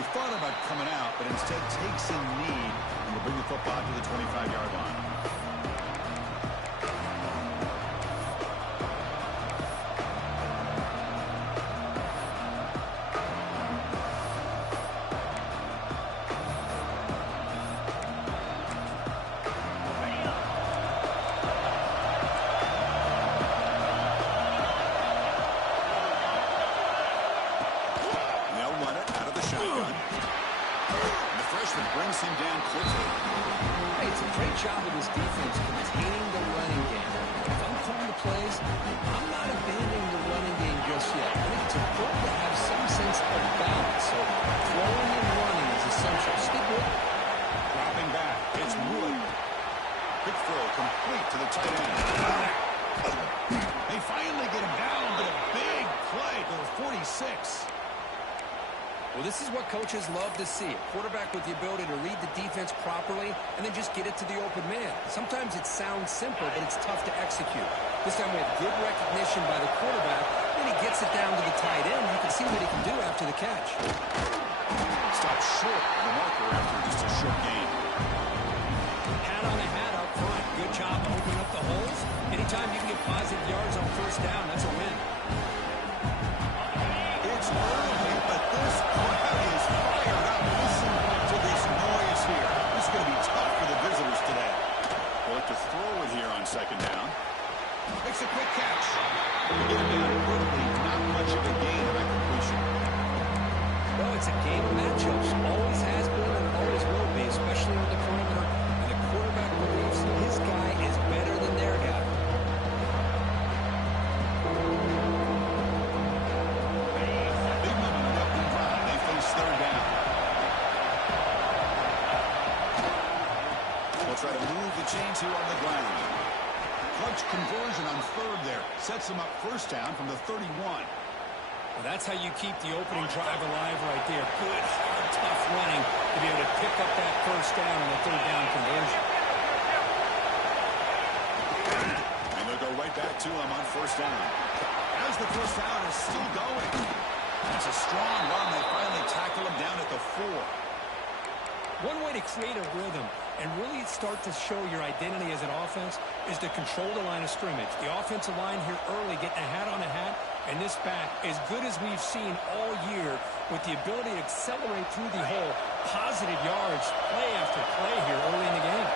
he thought about coming out, but instead takes a knee and will bring the football to the 25-yard line. Brings him down quickly. Hey, it's a great job of this defense containing the running game. If I'm calling the plays, I'm not abandoning the running game just yet. I think it's important to have some sense of balance. So throwing and running is essential. Stick with it. Dropping back. It's Wood. Quick throw complete to the tight end. They finally get him down, but a big play to the 46. Well, this is what coaches love to see. A quarterback with the ability to read the defense properly and then just get it to the open man. Sometimes it sounds simple, but it's tough to execute. This time we have good recognition by the quarterback. Then he gets it down to the tight end. You can see what he can do after the catch. Stops short of the marker after just a short gain. Hat on a hat up front. Good job opening up the holes. Anytime you can get positive yards on first down, that's a win. It's early, but this crowd is fired up. Listen to this noise here. This is going to be tough for the visitors today. They'll have to throw it here on second down. Makes a quick catch. Get him down quickly. Not much of a gain of that completion. Well, it's a game of matchups. Always has been and always will be, especially on the perimeter. And the quarterback believes his guy is better than their guy. Try to move the chains here on the ground. Clutch conversion on third there. Sets him up first down from the 31. Well, that's how you keep the opening drive alive right there. Good, hard, tough running to be able to pick up that first down on the third down conversion. And they'll go right back to him on first down. As the first down is still going. That's a strong run. They finally tackle him down at the 4. One way to create a rhythm and really start to show your identity as an offense is to control the line of scrimmage. The offensive line here early getting a hat on a hat, and this back as good as we've seen all year with the ability to accelerate through the hole. Positive yards, play after play here early in the game.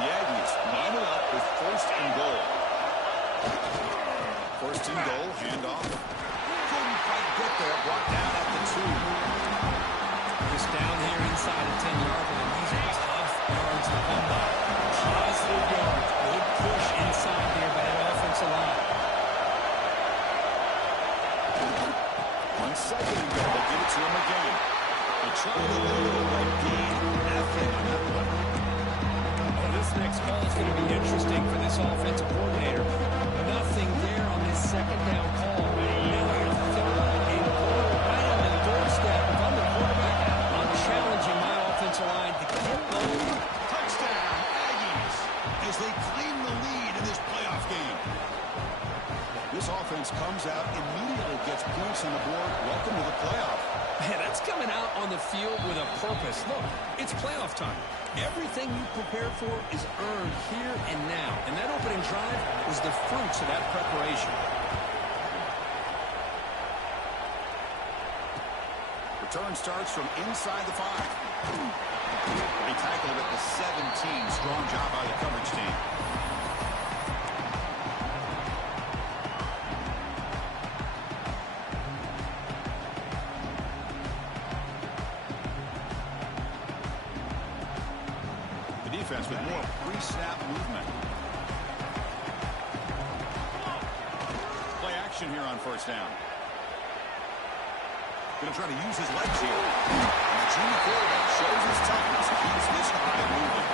The Aggies line it up with first and goal. First and goal, handoff. Couldn't quite get there, brought down at the 2. Just down here inside the 10-yard line. These are tough yards to come by. Positive yards. Good push inside here by that offensive line. 1 second and goal. They'll give it to him again. They try to do but gain nothing on that play. Oh, this next call is going to be interesting for this offensive coordinator. Nothing there on this second down call. Now you're throwing a ball right on the doorstep. If I'm the quarterback, I'm challenging my offensive line to get low. Touchdown, Aggies, as they claim the lead in this playoff game. This offense comes out, immediately gets points on the board. Welcome to the playoff. Man, that's coming out on the field with a purpose. Look, it's playoff time. Everything you prepare for is earned here and now. And that opening drive was the fruits of that preparation. Return starts from inside the 5. They tackle it at the 17. Strong job by the coverage team. The defense with more pre-snap movement. Play action here on first down. Going to try to use his legs here. And the junior quarterback shows his toughness. Keeps this drive moving.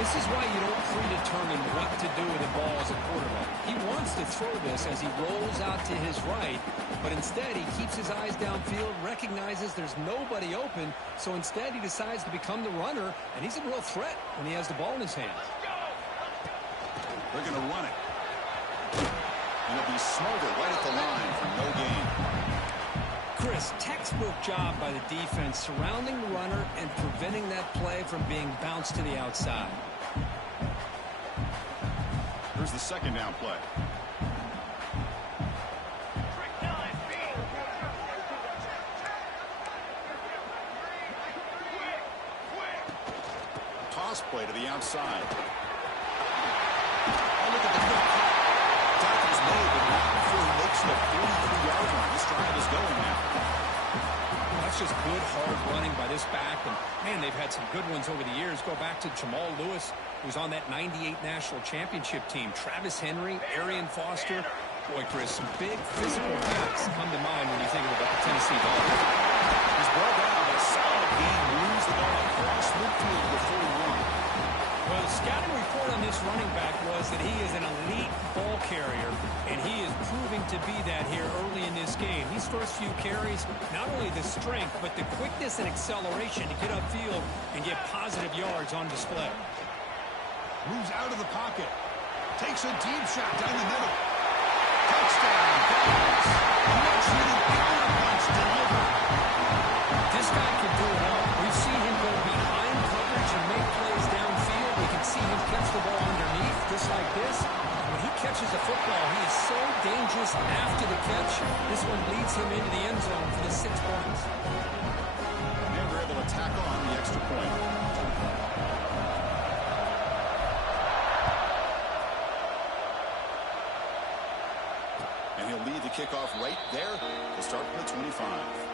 This is why you don't predetermine what to do with the ball as a quarterback. He wants to throw this as he rolls out to his right, but instead he keeps his eyes downfield, recognizes there's nobody open, so instead he decides to become the runner, and he's a real threat when he has the ball in his hands. They're going to run it. And it'll be smothered right at the line for no gain. Chris, textbook job by the defense surrounding the runner and preventing that play from being bounced to the outside. Here's the second down play. Toss play to the outside. Oh, look at the quick cut. Tackle's made, but not before he makes the 43-yard line. This drive is going now. That's just good, hard running by this back. And, man, they've had some good ones over the years. Go back to Jamal Lewis, who's on that 98 National Championship team. Travis Henry, Arian Foster. Boy, Chris, some big physical backs come to mind when you think about the Tennessee Dolphins. He's brought down, but a solid gain. Moves the ball across midfield to the 41. Well, the scouting report on this running back was that he is an elite ball carrier, and he is proving to be that here early in this game. These first few carries, not only the strength, but the quickness and acceleration to get upfield and get positive yards on display. Moves out of the pocket. Takes a deep shot down the middle. Touchdown, Dolphins. Much needed counterpunch delivered. This guy can do it all. We've seen him go behind coverage and make plays downfield. We can see him catch the ball underneath, just like this. When he catches a football, he is so dangerous after the catch. This one leads him into the end zone for the 6 points. And they're able to tack on the extra point. And he'll lead the kickoff right there to start from the 25.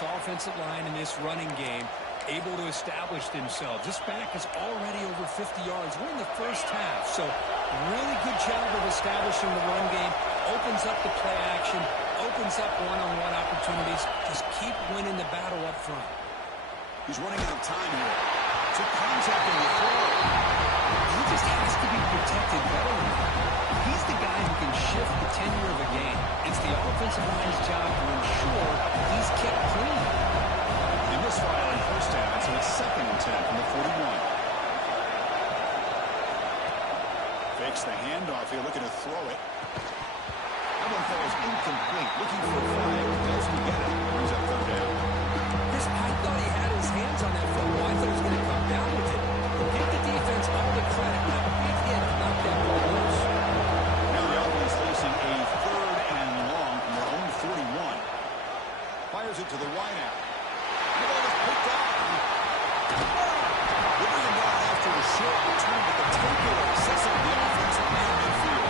Offensive line in this running game able to establish themselves. This back is already over 50 yards. We're in the first half, so really good job of establishing the run game. Opens up the play action, opens up one-on-one opportunities. Just keep winning the battle up front. He's running out of time here. Took contact on the throw. He just has to be protected better than that. He's the guy who can shift the tenure of a game. It's the offensive line's job to ensure he's kept clean. They misfire on first down, so it's 2nd and 10 from the 41. Fakes the handoff here, looking to throw it. That one falls incomplete, looking for a flag. Fails to get it. Brings up 3rd down. I thought he had his hands on that football. I thought he was going to come down with it. Give the defense all the credit. Now, big hit, knock that ball loose. Now the offense facing a 3rd and long from their own 41. Fires it to the wideout. The ball is picked off. They bring him down after a short return, but the takeaway sets up the offense and midfield.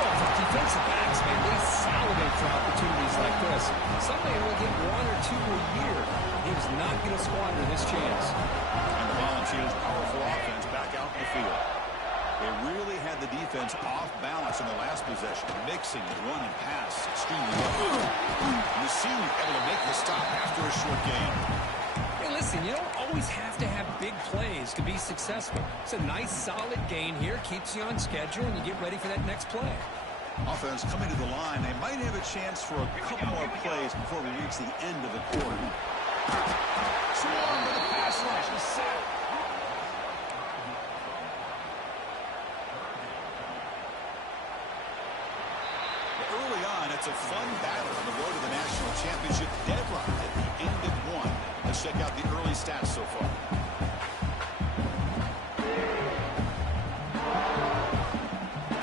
Well, for defensive backs, man, they salivate for opportunities like this. Some may only get 1 or 2 a year. He was not going to squander this chance. And the Volunteers' powerful offense back out in the field. They really had the defense off balance in the last possession, mixing the run and pass extremely well. And the senior able to make the stop after a short gain. Hey, listen, you don't always have to have big plays to be successful. It's a nice, solid gain here, keeps you on schedule, and you get ready for that next play. Offense coming to the line. They might have a chance for a couple more plays before we reach the end of the quarter. Swarm with the pass rush. He's set. It's a fun battle on the road to the national championship deadline at the end of one. Let's check out the early stats so far.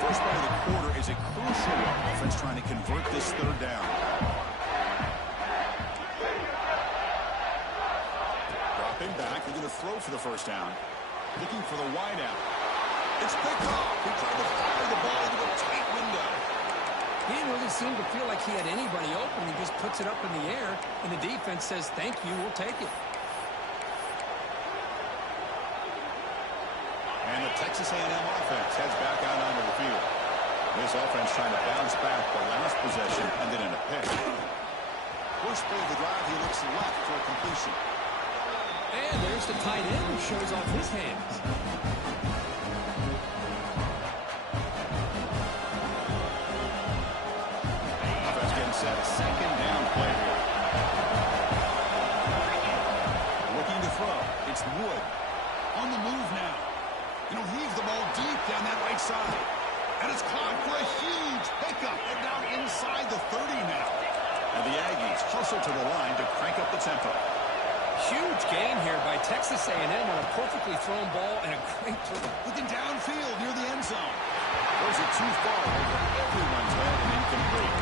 First play of the quarter is a crucial one. Offense trying to convert this third down. Dropping back, they're going to throw for the first down. Looking for the wide out. It's picked off. He tried to fire the ball into a tight window. He didn't really seem to feel like he had anybody open. He just puts it up in the air, and the defense says, thank you, we'll take it. And the Texas A&M offense heads back out onto the field. This offense trying to bounce back the last possession, ended in a pick. First play of the drive, he looks left for a completion. And there's the tight end who shows off his hands. Offense getting set. Second down play here. Looking to throw. It's Wood. On the move now. Heave the ball deep down that right side. And it's caught for a huge pickup. They're down inside the 30 now. And the Aggies hustle to the line to crank up the tempo. Huge gain here by Texas A&M on a perfectly thrown ball and a great throw. Looking downfield near the end zone. Throws it too far over everyone's head and incomplete.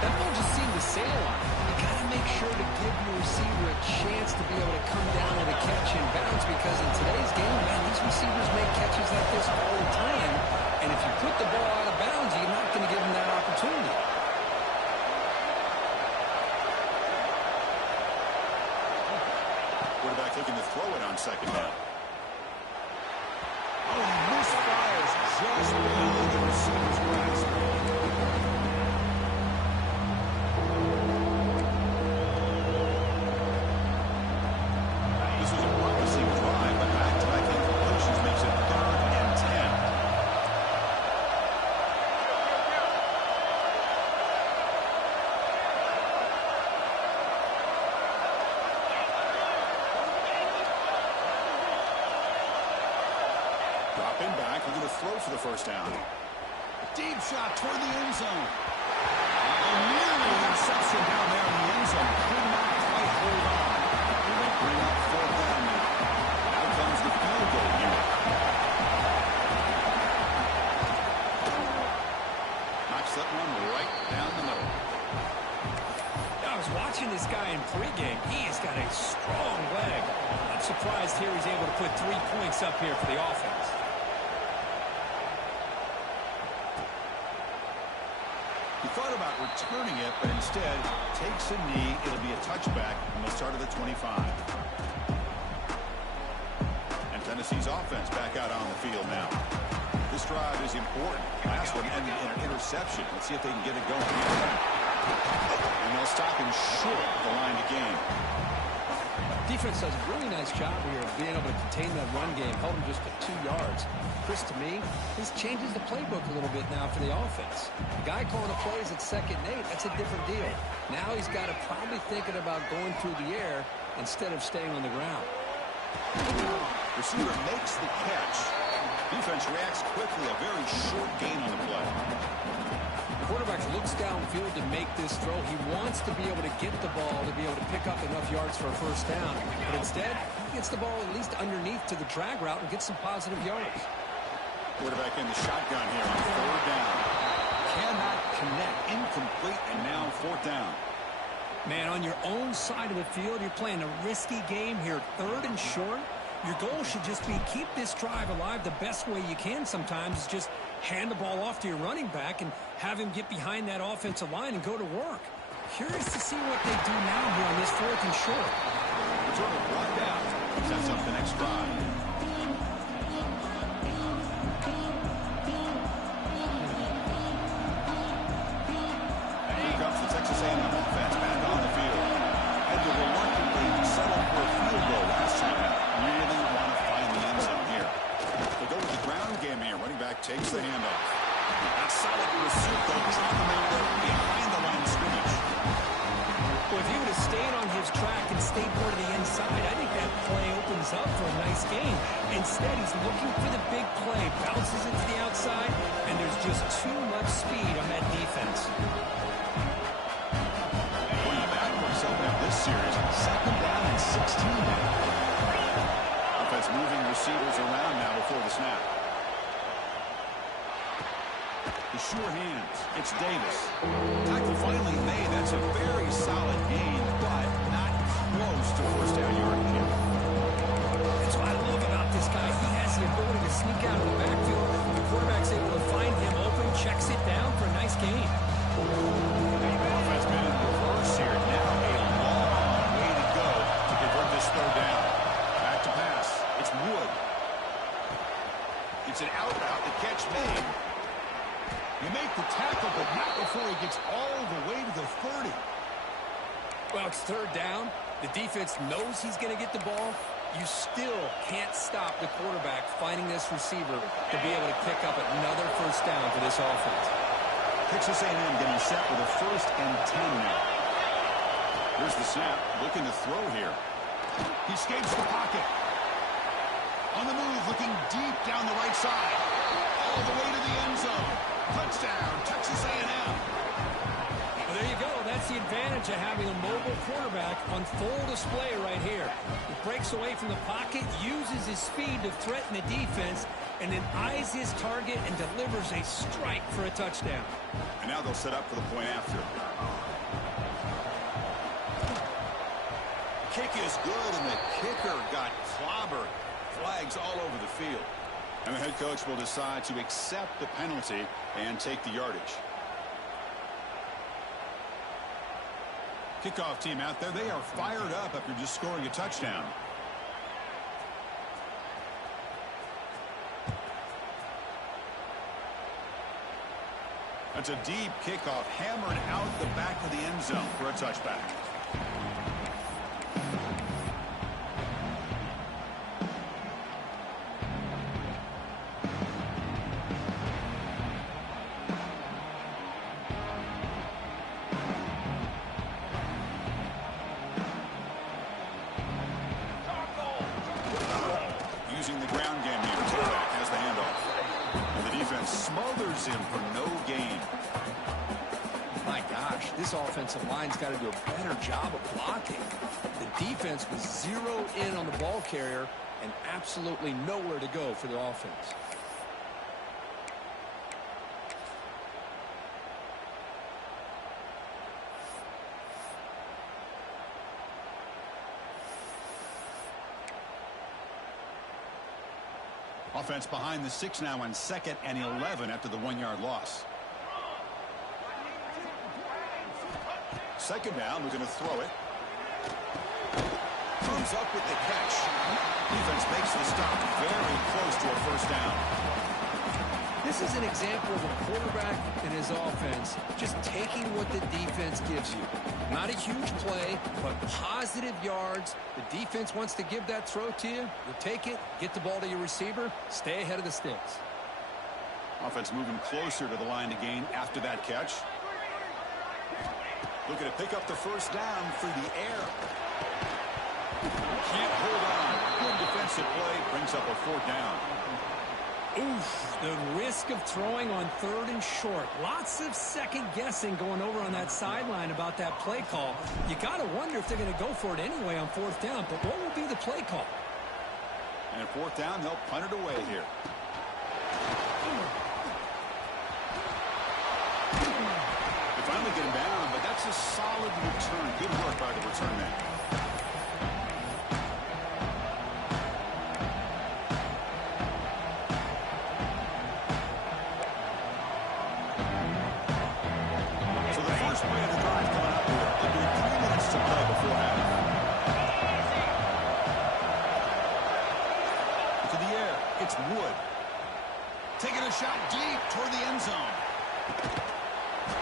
That ball just seemed to sail on him. You got to make sure to give your receiver a chance to be able to come down with a catch and bounce, because in today's game, man, these receivers make catches like this all the time. And if you put the ball out of bounds, you're not going to give them that opportunity. Quarterback looking to throw it on second down. Oh, he misfires just below the receiver's grasp. This was a promising drive, but back-to-back incompletions makes it 3rd and 10. Dropping back, we're going to throw for the first down. Deep shot toward the end zone. Nearly interception down there in the end zone. Could not quite hold on. We will bring up 4th down now. Now comes the field goal unit. Knocks that one right down the middle. I was watching this guy in pregame. He has got a strong leg. I'm surprised here he's able to put 3 points up here for the offense. He thought about returning it, but instead takes a knee. It'll be a touchback from the start of the 25. And Tennessee's offense back out on the field now. This drive is important. Last one ended in an interception. Let's see if they can get it going here. And they'll stop him short of the line to gain. Defense does a really nice job here of being able to contain that run game, held him just to 2 yards. Chris, to me, this changes the playbook a little bit now for the offense. The guy calling the plays at 2nd and 8, that's a different deal. Now he's got to probably thinking about going through the air instead of staying on the ground. Receiver makes the catch. Defense reacts quickly. A very short gain on the play. Quarterback looks downfield to make this throw. He wants to be able to get the ball to be able to pick up enough yards for a first down. But instead, he gets the ball at least underneath to the drag route and gets some positive yards. Quarterback in the shotgun here on 3rd down. Cannot connect. Incomplete, and now 4th down. Man, on your own side of the field, you're playing a risky game here. 3rd and short. Your goal should just be keep this drive alive the best way you can sometimes is just hand the ball off to your running back and have him get behind that offensive line and go to work. Curious to see what they do now here on this 4th and short. Return it brought down. Sets up the next drive. Here comes the Texas A&M offense back on the field. Had to reluctantly settle for a field goal last time out. Really want to find the end zone here. They go with the ground game here. Running back takes the handoff. That's solid pursuit, though. Drop him in there behind the line of scrimmage. Well, if he would have stayed on his track and stayed more to the inside, I think that play opens up for a nice game. Instead, he's looking for the big play, bounces it to the outside, and there's just too much speed on that defense. series. Second down and 16 now. Offense moving receivers around now before the snap. The sure hands. It's Davis. Tackle finally made. That's a very solid gain, but not close to first down yardage yet. That's what I love about this guy. He has the ability to sneak out of the backfield. The quarterback's able to find him open, checks it down for a nice gain. Offense been in reverse here. Now a long way to go to convert this third down. Back to pass. It's Wood. It's an out route. The catch made. You make the tackle, but not before he gets all the way to the 30. Well, it's third down. The defense knows he's going to get the ball. You still can't stop the quarterback finding this receiver to be able to pick up another first down for this offense. Texas A&M getting set with a 1st and 10 now. Here's the snap, looking to throw here. He escapes the pocket. On the move, looking deep down the right side. All the way to the end zone. Touchdown, Texas A&M. Well, there you go. That's the advantage of having a mobile quarterback on full display right here. He breaks away from the pocket, uses his speed to threaten the defense, and then eyes his target and delivers a strike for a touchdown. And now they'll set up for the point after. Kick is good, and the kicker got clobbered. Flags all over the field. And the head coach will decide to accept the penalty and take the yardage. Kickoff team out there, they are fired up after just scoring a touchdown. That's a deep kickoff, hammered out the back of the end zone for a touchback. Using the ground game here, quarterback has the handoff. And the defense smothers him for no gain. My gosh, this offensive line's got to do a better job of blocking. The defense was zeroed in on the ball carrier and absolutely nowhere to go for the offense. Offense behind the 6 now on 2nd and 11 after the 1-yard loss. Second down, we're going to throw it. Comes up with the catch. Defense makes the stop very close to a first down. This is an example of a quarterback and his offense just taking what the defense gives you. Not a huge play, but positive yards. The defense wants to give that throw to you. You take it, get the ball to your receiver, stay ahead of the sticks. Offense moving closer to the line to gain after that catch. Looking to pick up the first down through the air. Can't hold on. Good defensive play. Brings up a 4th down. Oof, the risk of throwing on 3rd and short. Lots of second guessing going over on that sideline about that play call. You got to wonder if they're going to go for it anyway on 4th down, but what will be the play call? And 4th down, they'll punt it away here. They finally get him down, but that's a solid return. Good work by the return man. Wood. Taking a shot deep toward the end zone.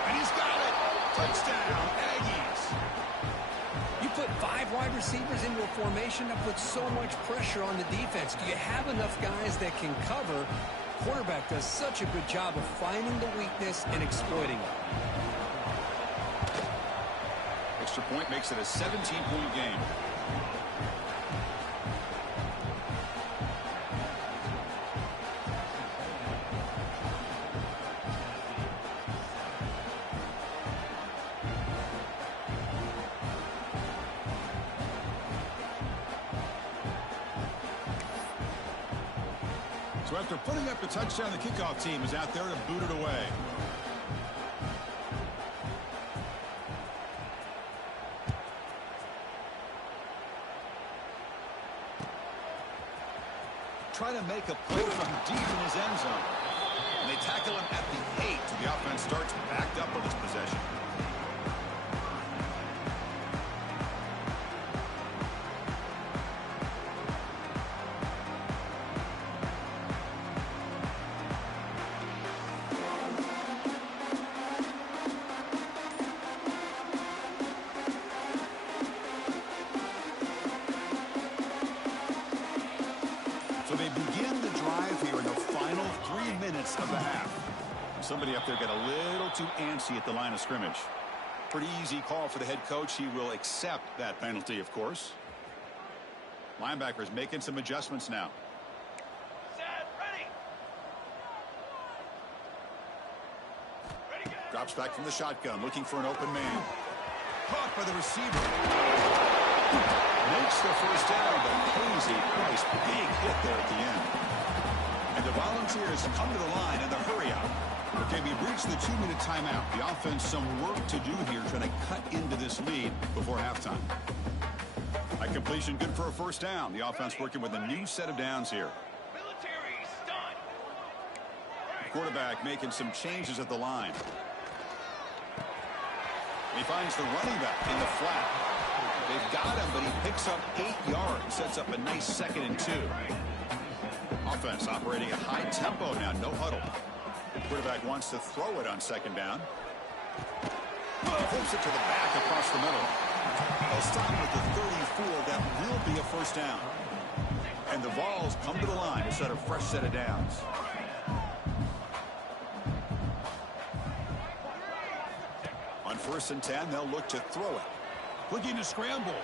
And he's got it. Touchdown, Aggies. You put 5 wide receivers into a formation that puts so much pressure on the defense. Do you have enough guys that can cover? Quarterback does such a good job of finding the weakness and exploiting it. Extra point makes it a 17-point game. So after putting up the touchdown, the kickoff team is out there to boot it away. Trying to make a play from deep in his end zone. And they tackle him at the 8. So the offense starts backed up on this possession. So they begin the drive here in the final 3 minutes of the half. Somebody up there got a little too antsy at the line of scrimmage. Pretty easy call for the head coach. He will accept that penalty, of course. Linebackers making some adjustments now. Set, ready. Ready, go. Drops back from the shotgun, looking for an open man. Caught by the receiver. Makes the first down, but pays a price. Big hit there at the end. And the Volunteers come to the line in the hurry out. Okay, we've reached the 2-minute timeout. The offense some work to do here, trying to cut into this lead before halftime. A completion good for a first down. The offense working with a new set of downs here. Military stun. The quarterback making some changes at the line. He finds the running back in the flat. They've got him, but he picks up 8 yards. Sets up a nice 2nd and 2. Offense operating at high tempo now. No huddle. The quarterback wants to throw it on 2nd down. Flips it to the back across the middle. They'll stop with the 34. That will be a first down. And the Vols come to the line to set a fresh set of downs. On 1st and 10, they'll look to throw it. Looking to scramble.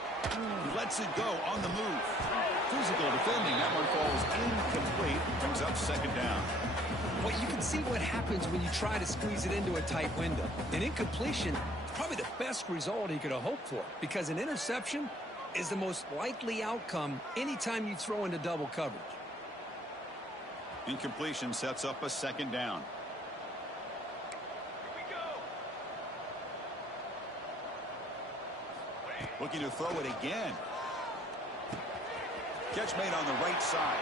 Lets it go on the move. Physical defending. That one falls incomplete. Brings up 2nd down. Well, you can see what happens when you try to squeeze it into a tight window. An incompletion is probably the best result he could have hoped for, because an interception is the most likely outcome anytime you throw into double coverage. Incompletion sets up a 2nd down. Looking to throw it again. Catch made on the right side.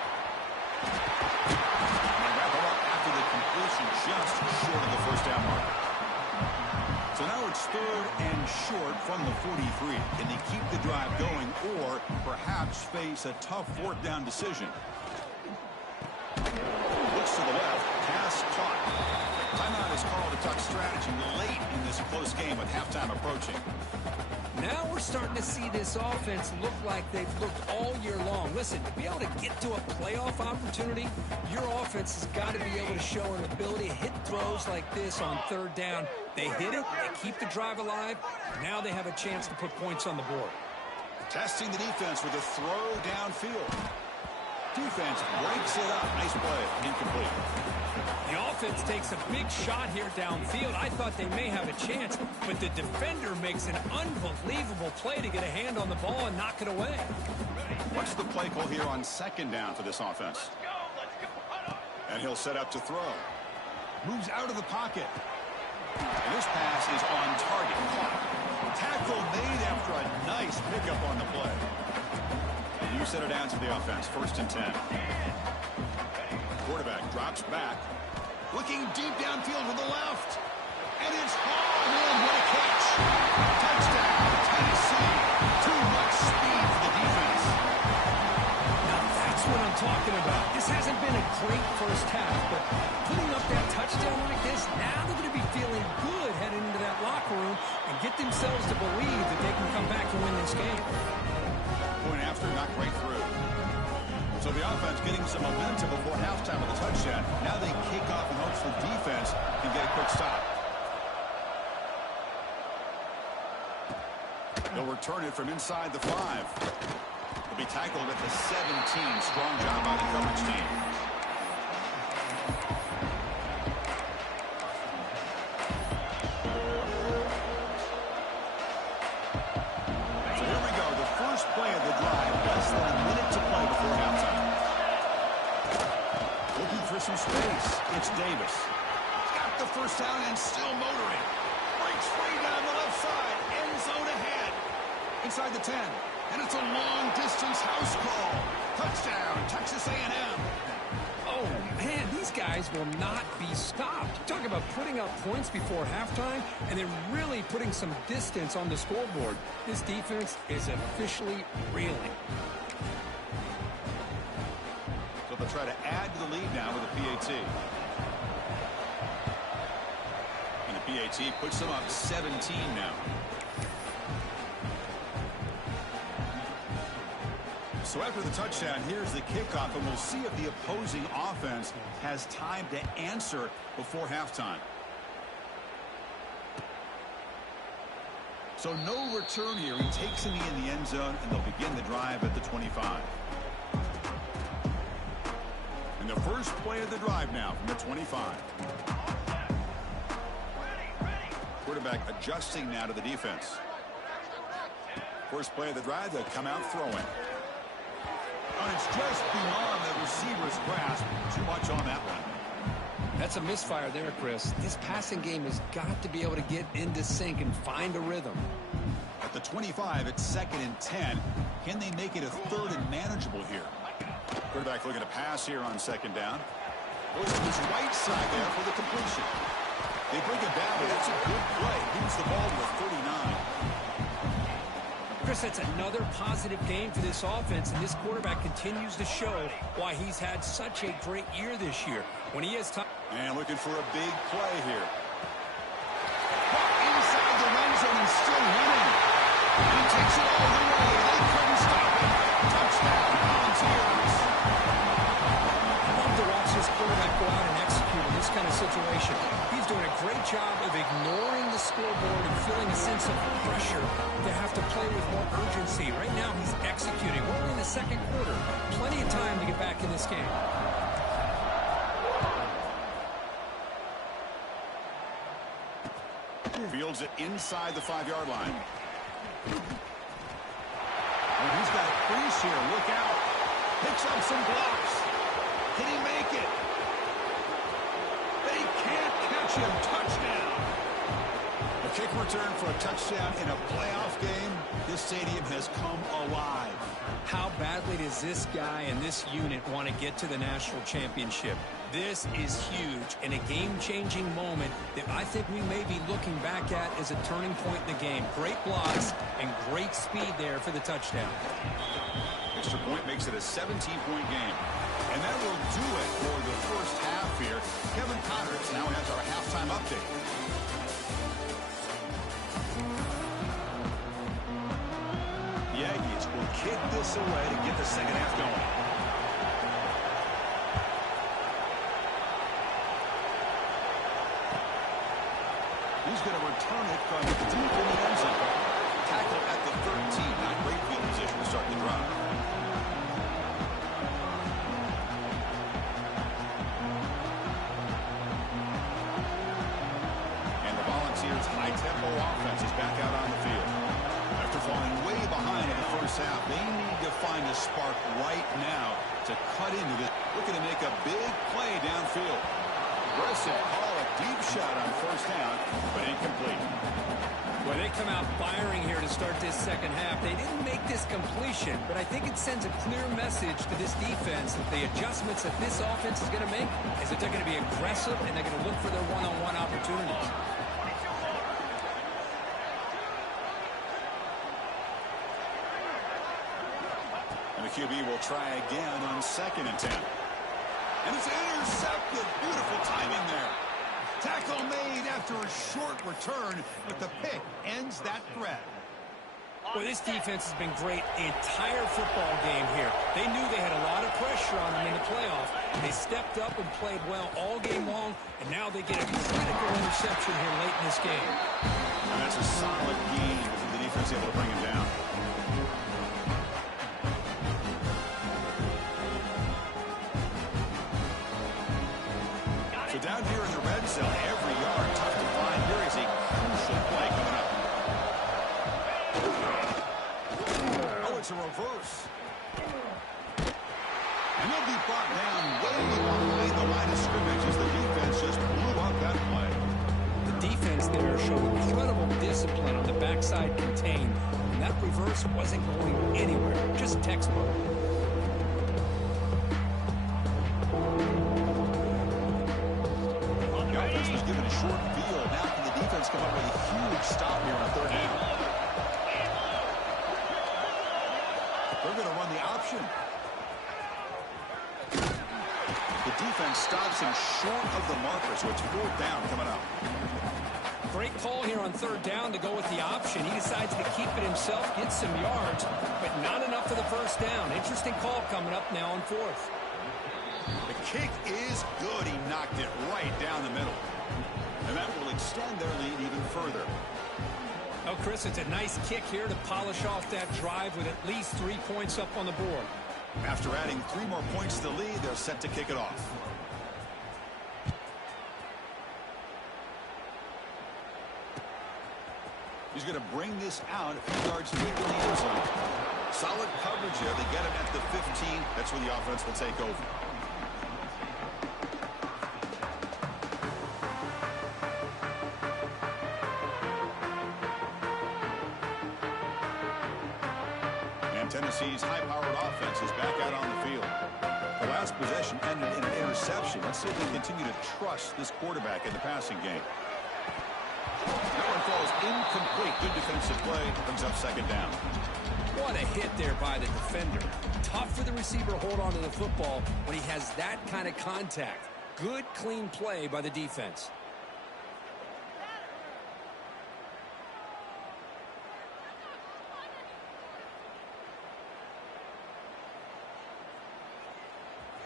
And wrap it up after the completion, just short of the first down mark. So now it's 3rd and short from the 43. Can they keep the drive going or perhaps face a tough 4th down decision? Looks to the left. Pass caught. Timeout is called to talk strategy late in this close game with halftime approaching. Now we're starting to see this offense look like they've looked all year long. Listen, to be able to get to a playoff opportunity, your offense has got to be able to show an ability to hit throws like this on 3rd down. They hit it, they keep the drive alive. Now they have a chance to put points on the board. Testing the defense with a throw downfield. Defense breaks it up. Nice play. Incomplete. The offense takes a big shot here downfield. I thought they may have a chance, but the defender makes an unbelievable play to get a hand on the ball and knock it away. What's the play call here on 2nd down for this offense? And he'll set up to throw. Moves out of the pocket. And this pass is on target. Caught. Tackle made after a nice pickup on the play. And you set it down to the offense. 1st and 10. Quarterback drops back. Looking deep downfield to the left. And it's hauled in. What a catch. Touchdown, Tennessee. Too much speed for the defense. Now that's what I'm talking about. This hasn't been a great first half, but putting up that touchdown like this, now they're going to be feeling good heading into that locker room and get themselves to believe that they can come back and win this game. Point after, not quite through. So the offense getting some momentum before halftime with a touchdown. Now they kick off in hopes the defense can get a quick stop. They'll return it from inside the 5. They'll be tackled at the 17. Strong job by the coverage team. So here we go. The first play of the drive. Less than a minute to play before halftime. Looking some space. It's Davis. He's got the first down and still motoring. Breaks free down the left side. End zone ahead. Inside the 10. And it's a long-distance house call. Touchdown, Texas A&M. Oh, man, these guys will not be stopped. Talk about putting up points before halftime and then really putting some distance on the scoreboard. This defense is officially reeling. So they'll try to add to the lead now with a PAT. And the PAT puts them up 17 now. So after the touchdown, here's the kickoff, and we'll see if the opposing offense has time to answer before halftime. So no return here. He takes it in the end zone, and they'll begin the drive at the 25. And the first play of the drive now from the 25. Quarterback adjusting now to the defense. First play of the drive, they'll come out throwing. And it's just beyond the receiver's grasp. Too much on that one. That's a misfire there, Chris. This passing game has got to be able to get into sync and find a rhythm. At the 25, it's 2nd and 10. Can they make it a 3rd and manageable here? Quarterback looking to pass here on 2nd down. Goes to his right side there for the completion. They bring it down, but that's a good play. Moves the ball to a 39. Chris, that's another positive game for this offense, and this quarterback continues to show why he's had such a great year this year. When he has time. And looking for a big play here. Inside the red zone and still running. He takes it all the way. They couldn't stop him. Touchdown, Volunteers. I love to watch this quarterback go out and execute in this kind of situation. He's doing a great job of ignoring the scoreboard and feeling a sense of pressure to have to play with more urgency. Right now, he's executing. We're only in the 2nd quarter. Plenty of time to get back in this game. Fields it inside the 5-yard line. And he's got a crease here. Look out. Picks up some blocks. Can he make it? They can't catch him. Touchdown. A kick return for a touchdown in a playoff game. This stadium has come alive. How badly does this guy and this unit want to get to the national championship? This is huge and a game-changing moment that I think we may be looking back at as a turning point in the game. Great blocks and great speed there for the touchdown. Extra point makes it a 17-point game. And that will do it for the first half here. Kevin Connors now has our halftime update. The Aggies will kick this away to get the second half going. He's going to return it from deep in the end zone. Tackle at the 13. Not great field position to start the drive. And the Volunteers' high-tempo offense is back out on the field. After falling way behind in the first half, they need to find a spark right now to cut into this. Looking to make a big play downfield. Aggressive call, a deep shot on first down, but incomplete. Well, they come out firing here to start this second half. They didn't make this completion, but I think it sends a clear message to this defense that the adjustments that this offense is going to make is that they're going to be aggressive and they're going to look for their one-on-one opportunities. And the QB will try again on 2nd and 10. And it's intercepted. Beautiful timing there. Tackle made after a short return, but the pick ends that threat. Well, this defense has been great the entire football game here. They knew they had a lot of pressure on them in the playoff. They stepped up and played well all game long, and now they get a critical interception here late in this game. And that's a solid game. The defense able to bring him down. So down here in the red zone, every yard tough to find. Here is a crucial play coming up. Oh, it's a reverse. And they'll be brought down way behind the the line of scrimmage as the defense just blew up that play. The defense there showed incredible discipline on the backside contain, and that reverse wasn't going anywhere, just textbook. The offense was given a short field. Now can the defense come up with a huge stop here on third down? They're going to run the option. The defense stops him short of the marker, so it's fourth down coming up. Great call here on third down to go with the option. He decides to keep it himself, get some yards, but not enough for the first down. Interesting call coming up now on fourth. The kick is good. He knocked it right down the middle. And that will extend their lead even further. Oh, Chris, it's a nice kick here to polish off that drive with at least 3 points up on the board. After adding 3 more points to the lead, they're set to kick it off. He's going to bring this out a few yards deep in the end zone. Solid coverage there. They get him at the 15. That's where the offense will take over. And Tennessee's high-powered offense is back out on the field. The last possession ended in an interception. Let's see if they continue to trust this quarterback in the passing game. That one falls incomplete. Good defensive play. Brings up second down. What a hit there by the defender. Tough for the receiver to hold on to the football when he has that kind of contact. Good, clean play by the defense.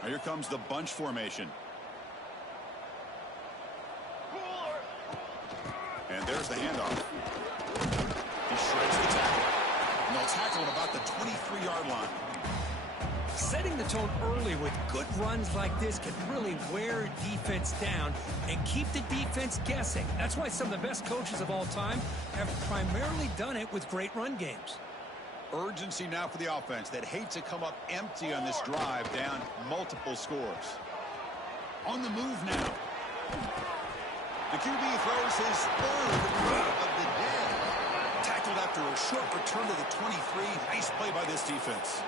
Now here comes the bunch formation. And there's the handoff. He shreds the tackle. And they'll tackle at about the 23-yard line. Setting the tone early with good runs like this can really wear defense down and keep the defense guessing. That's why some of the best coaches of all time have primarily done it with great run games. Urgency now for the offense that hates to come up empty on this drive, down multiple scores. On the move now. The QB throws his third of the day. Tackled after a short return to the 23. Nice play by this defense.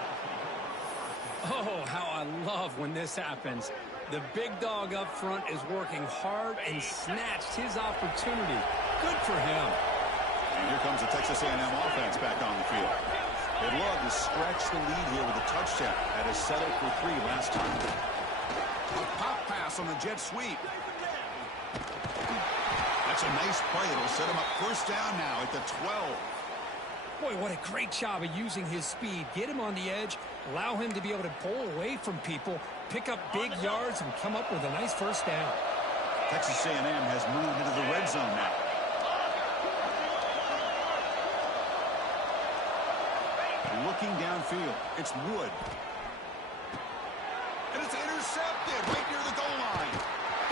Oh, how I love when this happens. The big dog up front is working hard and snatched his opportunity. Good for him. And here comes the Texas A&M offense back on the field. They'd love to stretch the lead here with a touchdown. Had to settle for 3 last time. A pop pass on the jet sweep. That's a nice play. It'll set him up first down now at the 12. Boy, what a great job of using his speed. Get him on the edge, allow him to be able to pull away from people, pick up big yards, and come up with a nice first down. Texas A&M has moved into the red zone now. Looking downfield, it's Wood. And it's intercepted right near the goal line.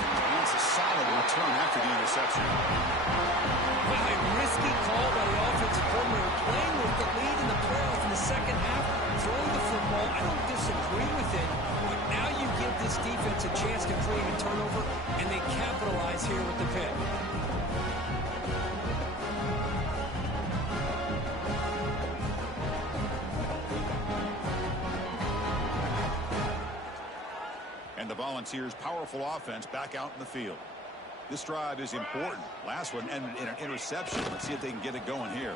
And it's a solid return after the interception. Well, a risky call by the offensive coordinator, playing with the lead in the playoff in the second half, throwing the football. I don't disagree with it, but now you give this defense a chance to create a turnover, and they capitalize here with the pick. And the Volunteers' powerful offense back out in the field. This drive is important. Last one ended in an interception. Let's see if they can get it going here.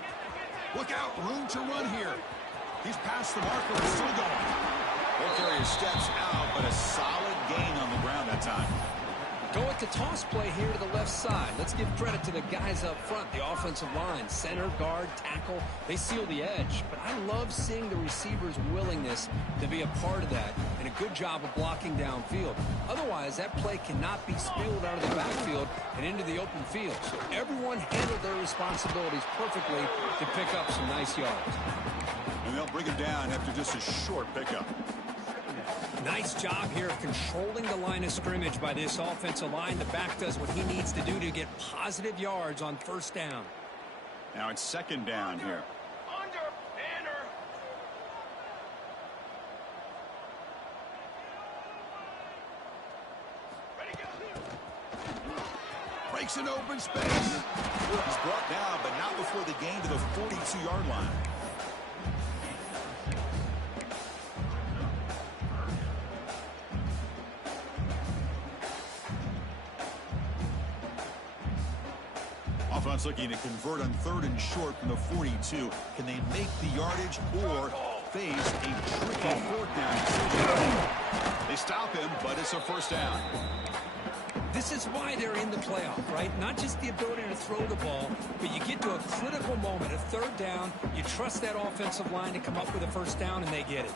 Look out, room to run here. He's past the marker, but still going. They'll carry his steps out, but a solid gain on the ground that time. Go with the toss play here to the left side. Let's give credit to the guys up front, the offensive line, center, guard, tackle. They seal the edge. But I love seeing the receiver's willingness to be a part of that and a good job of blocking downfield. Otherwise, that play cannot be spilled out of the backfield and into the open field. So everyone handled their responsibilities perfectly to pick up some nice yards. And they'll bring him down after just a short pickup. Nice job here of controlling the line of scrimmage by this offensive line. The back does what he needs to do to get positive yards on first down. Now it's second down here. Under banner. Makes an open space. He's brought down, but not before the gain to the 42-yard line. Offense looking to convert on 3rd and short from the 42. Can they make the yardage or face a tricky 4th down decision? They stop him, but it's a 1st down. This is why they're in the playoff, right? Not just the ability to throw the ball, but you get to a critical moment, a 3rd down. You trust that offensive line to come up with a 1st down, and they get it.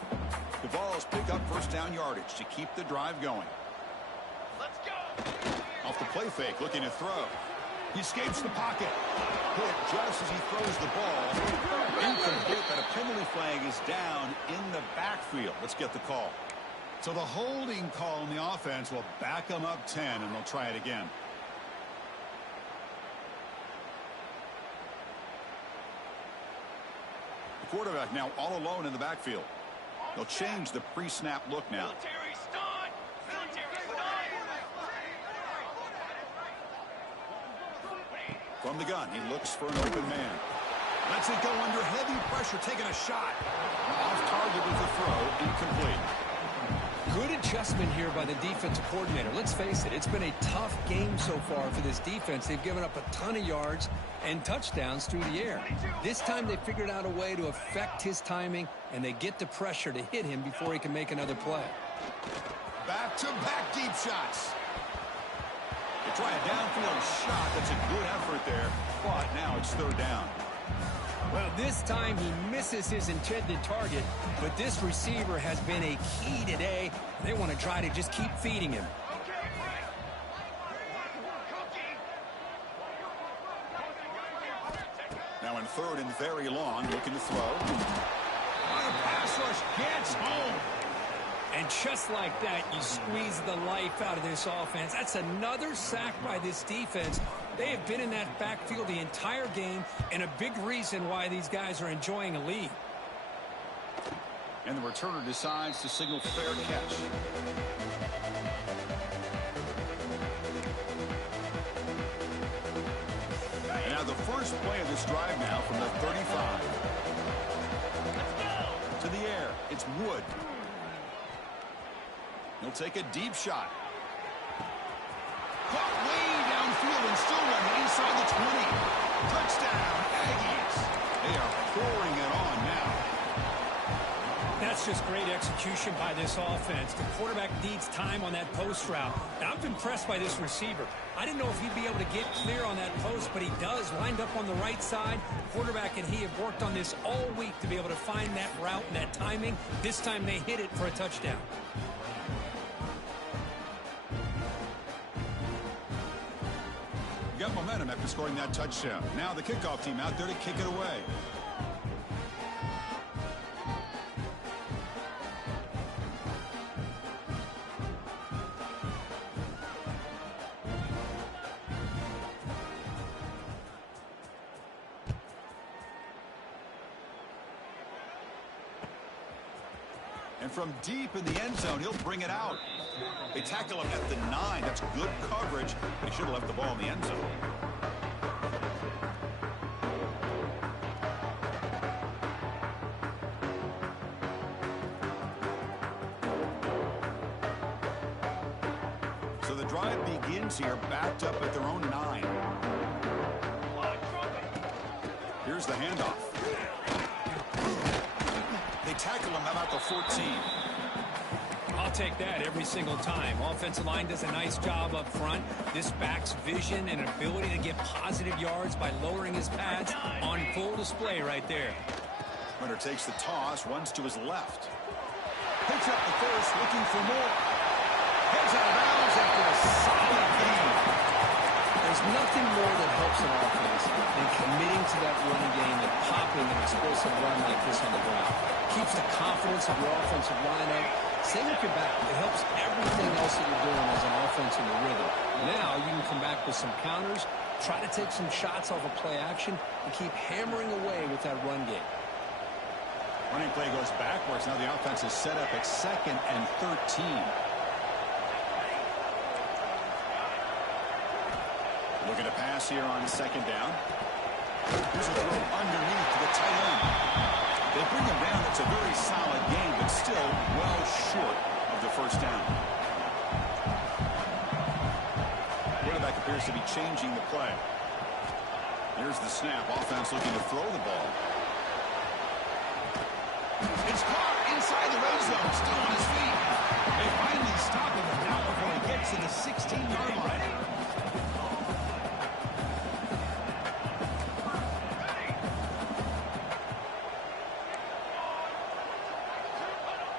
The Vols pick up 1st down yardage to keep the drive going. Let's go. Off the play fake, looking to throw. He escapes the pocket. Hit just as he throws the ball. Incomplete, but a penalty flag is down in the backfield. Let's get the call. So the holding call on the offense will back them up 10, and they'll try it again. The quarterback now all alone in the backfield. They'll change the pre-snap look now. Military stun. Military stun. From the gun, he looks for an open man. Lets it go under heavy pressure, taking a shot. Off target with the throw, incomplete. Good adjustment here by the defensive coordinator. Let's face it, it's been a tough game so far for this defense. They've given up a ton of yards and touchdowns through the air. This time they figured out a way to affect his timing, and they get the pressure to hit him before he can make another play. Back-to-back deep shots. They try a downfield shot. That's a good effort there, but now it's 3rd down. Well, this time he misses his intended target, but this receiver has been a key today. They want to try to just keep feeding him. Now in 3rd and very long, looking to throw. On a pass rush, gets home. And just like that, you squeeze the life out of this offense. That's another sack by this defense. They have been in that backfield the entire game, and a big reason why these guys are enjoying a lead. And the returner decides to signal fair catch. And now the first play of this drive now from the 35. To the air, it's Wood. He'll take a deep shot. Caught way downfield and still running inside the 20. Touchdown, Aggies. They are pouring it on now. That's just great execution by this offense. The quarterback needs time on that post route. And I'm impressed by this receiver. I didn't know if he'd be able to get clear on that post, but he does. Lined up on the right side. Quarterback and he have worked on this all week to be able to find that route and that timing. This time they hit it for a touchdown. Got momentum after scoring that touchdown. Now the kickoff team out there to kick it away. And from deep in the end zone, he'll bring it out. They tackle him at the 9. That's good coverage, but he should have left the ball in the end zone. So the drive begins here, backed up at their own 9. Here's the handoff. They tackle him about the 14. I'll take that every single time. Offensive line does a nice job up front. This back's vision and ability to get positive yards by lowering his pads on full display right there. Runner takes the toss, runs to his left. Picks up the first, looking for more. Heads out of bounds after a solid gain. There's nothing more that helps an offense than committing to that running game and popping an explosive run like this on the ground. Keeps the confidence of your offensive line up. Same with your back. It helps everything else that you're doing as an offense in the rhythm. Now you can come back with some counters, try to take some shots off of play action, and keep hammering away with that run game. Running play goes backwards. Now the offense is set up at 2nd and 13. Looking to pass here on second down. Here's a throw underneath to the tight end. They bring him down. It's a very solid game, but still well short of the first down. Quarterback appears to be changing the play. Here's the snap. Offense looking to throw the ball. It's caught inside the red zone. Still on his feet. They finally stop him now before he gets to the 16-yard line.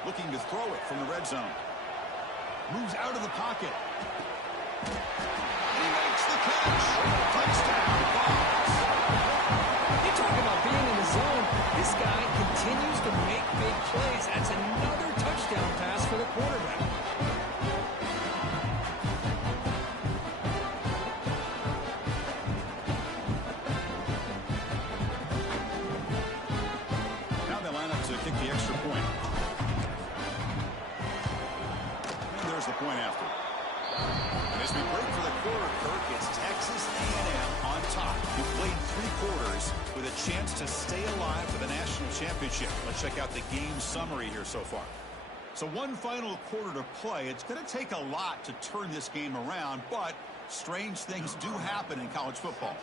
Looking to throw it from the red zone. Moves out of the pocket. He makes the catch. Touchdown, Bucs. You talk about being in the zone. This guy continues to make big plays. That's another touchdown pass for the quarterback. Now they line up to kick the extra point. And there's the point after. And as we break for the quarter, Kirk, it's Texas A&M on top, who played 3 quarters with a chance to stay alive for the national championship. Let's check out the game summary here so far. So one final quarter to play. It's going to take a lot to turn this game around, but strange things do happen in college football.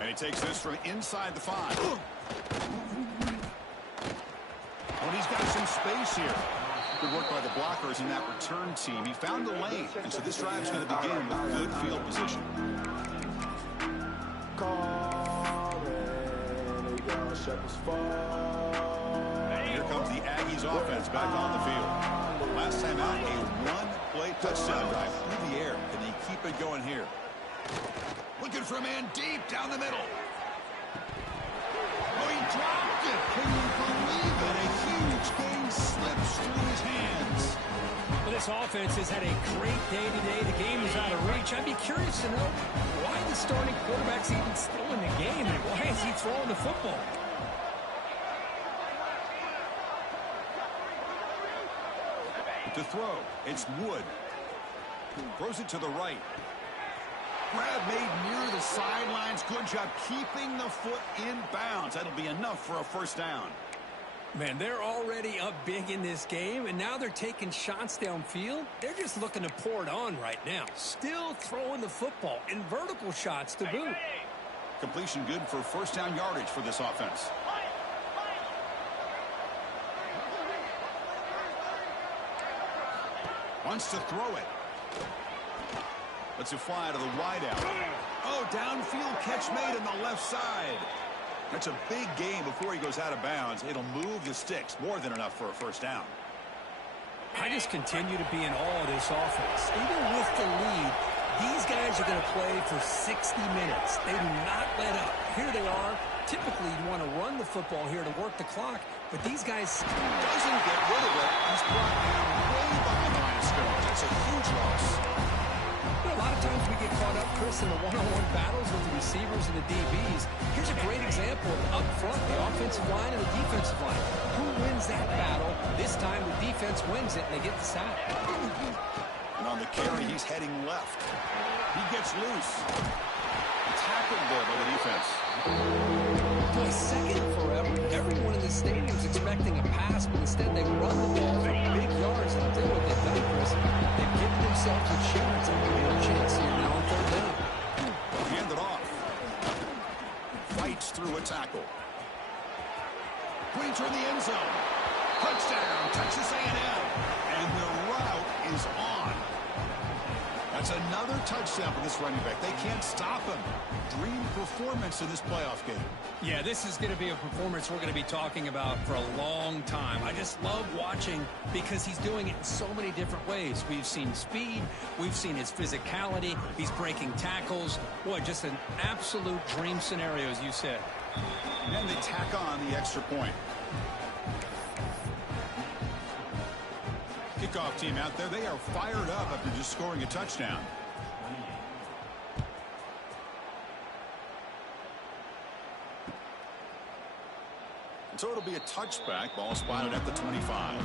And he takes this from inside the 5. Well, he's got some space here. Good work by the blockers in that return team. He found the lane, and so this drive is going to begin with good field position. Here comes the Aggies offense back on the field. Last time out, a one-play touchdown drive through the air. Can they keep it going here? Looking for a man deep down the middle. Oh, he dropped it. Can you believe it? A huge game slips through his hands. Well, this offense has had a great day today. The game is out of reach. I'd be curious to know why the starting quarterback's even still in the game, and why is he throwing the football? To throw, it's Wood. Throws it to the right. Grab made near the sidelines. Good job keeping the foot in bounds. That'll be enough for a first down. Man, they're already up big in this game, and now they're taking shots downfield. They're just looking to pour it on right now. Still throwing the football, and vertical shots to boot. Completion good for first down yardage for this offense. Wants to throw it. Lets it fly to the wideout. Oh, downfield catch made on the left side. That's a big gain before he goes out of bounds. It'll move the sticks, more than enough for a first down. I just continue to be in awe of this offense. Even with the lead, these guys are going to play for 60 minutes. They do not let up. Here they are. Typically, you want to run the football here to work the clock, but these guys Doesn't get rid of it. He's brought down way behind the line of scrimmage. That's a huge loss. A lot of times we get caught up, Chris, in the one-on-one battles with the receivers and the DBs. Here's a great example of up front, the offensive line and the defensive line. Who wins that battle? This time the defense wins it, and they get the sack. And on the carry, he's heading left. He gets loose. Tackled there by the defense. Boy, second forever. Everyone in the stadium is expecting a pass, but instead they run the ball for big yards. And I'll tell you what they've done, Chris. They've given themselves a chance, a real chance here now on third down. Hand it off. Fights through a tackle. Pointer in the end zone. Touchdown, Texas A&M. And the route is on. That's another touchdown for this running back. They can't stop him. Dream performance in this playoff game. Yeah, this is going to be a performance we're going to be talking about for a long time. I just love watching because he's doing it in so many different ways. We've seen speed. We've seen his physicality. He's breaking tackles. Boy, just an absolute dream scenario, as you said. And they tack on the extra point. Kickoff team out there. They are fired up after just scoring a touchdown. So it'll be a touchback. Ball spotted at the 25.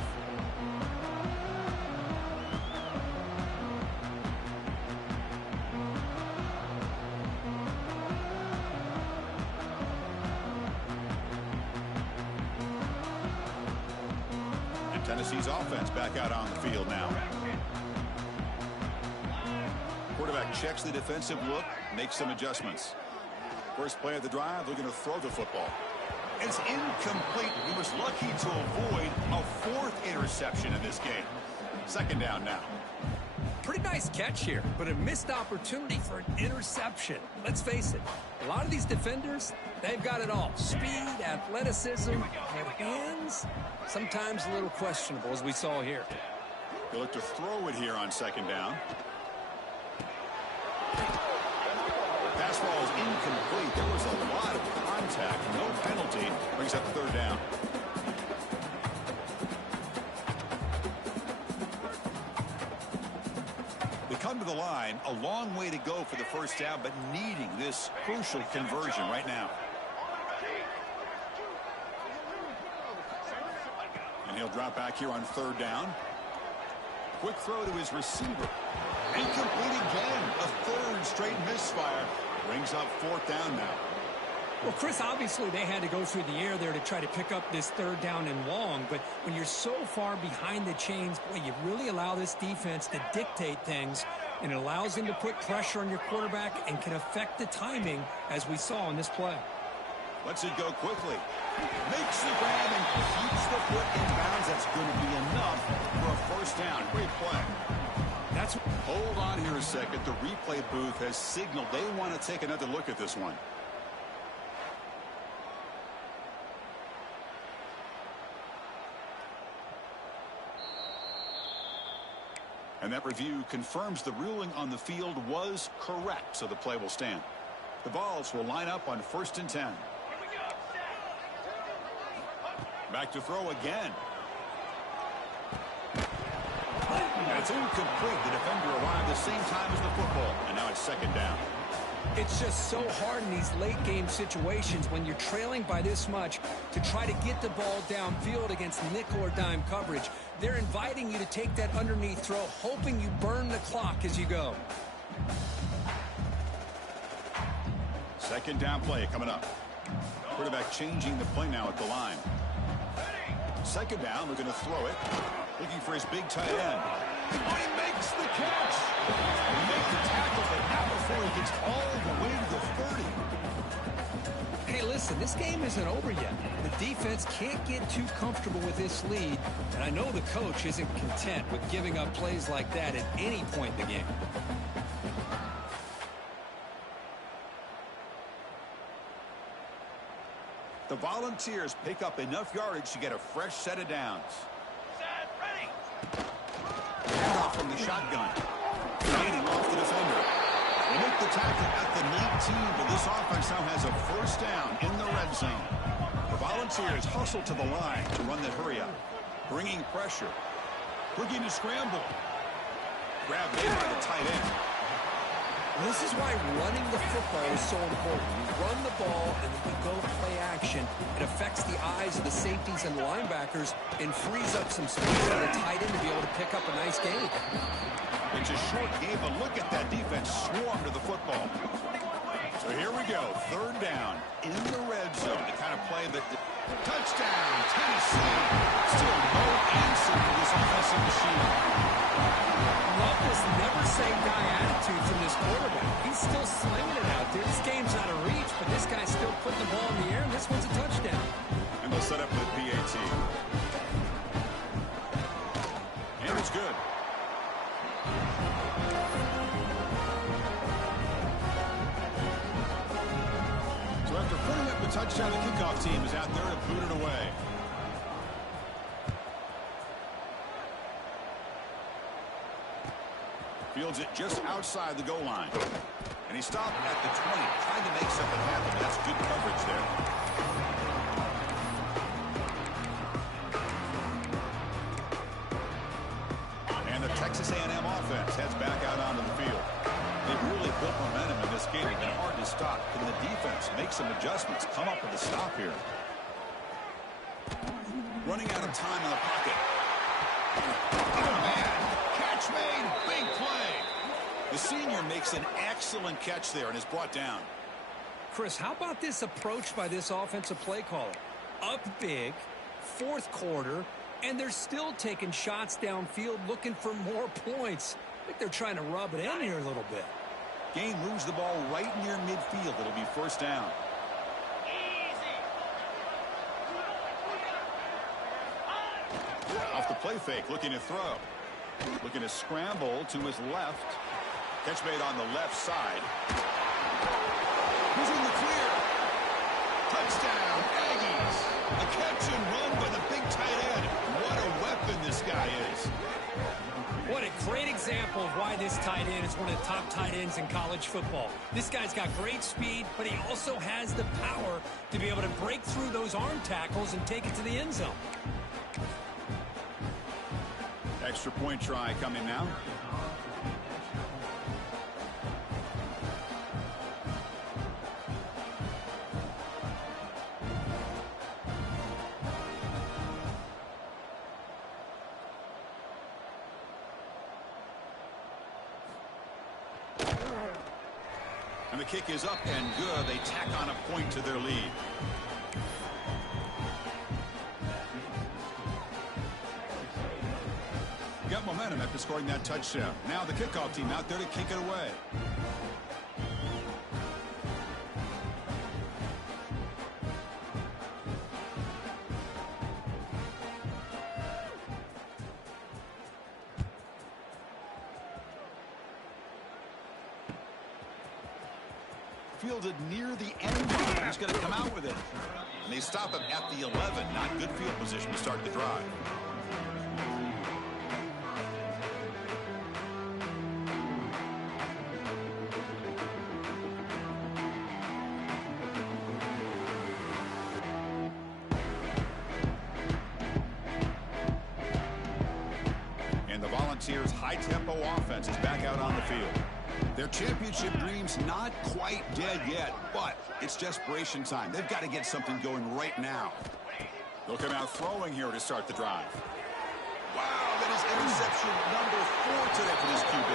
And Tennessee's offense back out on the field now. Quarterback checks the defensive look, makes some adjustments. First play of the drive, they're going to throw the football. It's incomplete. He was lucky to avoid a fourth interception in this game. Second down now. Pretty nice catch here, but a missed opportunity for an interception. Let's face it, a lot of these defenders, they've got it all. Speed, athleticism, their hands, sometimes a little questionable, as we saw here. They look to throw it here on second down. Pass ball is incomplete. There was a lot of contact. No penalty. Brings up third down. They come to the line. A long way to go for the first down, but needing this crucial conversion right now. And he'll drop back here on third down. Quick throw to his receiver. Incomplete again. A third straight misfire. Brings up fourth down now. Well, Chris, obviously they had to go through the air there to try to pick up this third down and long, but when you're so far behind the chains, boy, you really allow this defense to dictate things, and it allows them to put pressure on your quarterback and can affect the timing, as we saw in this play. Lets it go quickly. Makes the grab and keeps the foot in bounds. That's going to be enough for a first down. Great play. Hold on here a second. The replay booth has signaled they want to take another look at this one. And that review confirms the ruling on the field was correct, so the play will stand. The Vols will line up on 1st and 10. Back to throw again. And it's incomplete. The defender arrived the same time as the football. And now it's second down. It's just so hard in these late game situations when you're trailing by this much to try to get the ball downfield against nickel or dime coverage. They're inviting you to take that underneath throw, hoping you burn the clock as you go. Second down play coming up. Quarterback changing the play now at the line. Second down, they're going to throw it. Looking for his big tight end. Oh, he makes the catch. He makes the tackle, but not before he gets all the way to the 30. Hey, listen, this game isn't over yet. The defense can't get too comfortable with this lead, and I know the coach isn't content with giving up plays like that at any point in the game. The Volunteers pick up enough yardage to get a fresh set of downs. Set, ready. Handoff from the shotgun. Fading off the defender. They make the tackle at the 19, but this offense now has a first down in the red zone. The Volunteers hustle to the line to run that hurry up. Bringing pressure. Looking to scramble. Grab made by the tight end. This is why running the football is so important. You run the ball and then you go play action. It affects the eyes of the safeties and linebackers and frees up some space for the tight end to be able to pick up a nice gain. It's a short game, but look at that defense swarm to the football. So here we go. Third down in the red zone. The kind of play that... Touchdown, Tennessee. Still no answer for this offensive machine. Love this never-say-die attitude from this quarterback. He's still slinging it out there. This game's out of reach, but this guy's still putting the ball in the air, and this one's a touchdown. And they'll set up with PAT. And it's good. So after putting up the touchdown, the kickoff team is out there to boot it away. Fields it just outside the goal line. And he stopped at the 20, trying to make something happen. That's good coverage there. And the Texas A&M offense heads back out onto the field. They've really built momentum in this game. It's been hard to stop. Can the defense make some adjustments, come up with a stop here? Running out of time in the pocket. Oh, man. Catch made. Big play. The senior makes an excellent catch there and is brought down. Chris, how about this approach by this offensive play caller? Up big, fourth quarter, and they're still taking shots downfield looking for more points. I think they're trying to rub it in here a little bit. Gain moves the ball right near midfield. It'll be first down. Off the play fake, looking to throw. Looking to scramble to his left. Catch made on the left side. He's in the clear. Touchdown, Aggies. A catch and run by the big tight end. What a weapon this guy is. What a great example of why this tight end is one of the top tight ends in college football. This guy's got great speed, but he also has the power to be able to break through those arm tackles and take it to the end zone. Extra point try coming now. And the kick is up and good. They tack on a point to their lead. Got momentum after scoring that touchdown. Now the kickoff team out there to kick it away. Fielded near the end. He's going to come out with it. And they stop him at the 11. Not good field position to start the drive. And the Volunteers' high-tempo offense is back out on the field. Their championship dream's not quite dead yet, but it's desperation time. They've got to get something going right now. They'll come out throwing here to start the drive. Wow, that is interception number 4 today for this QB.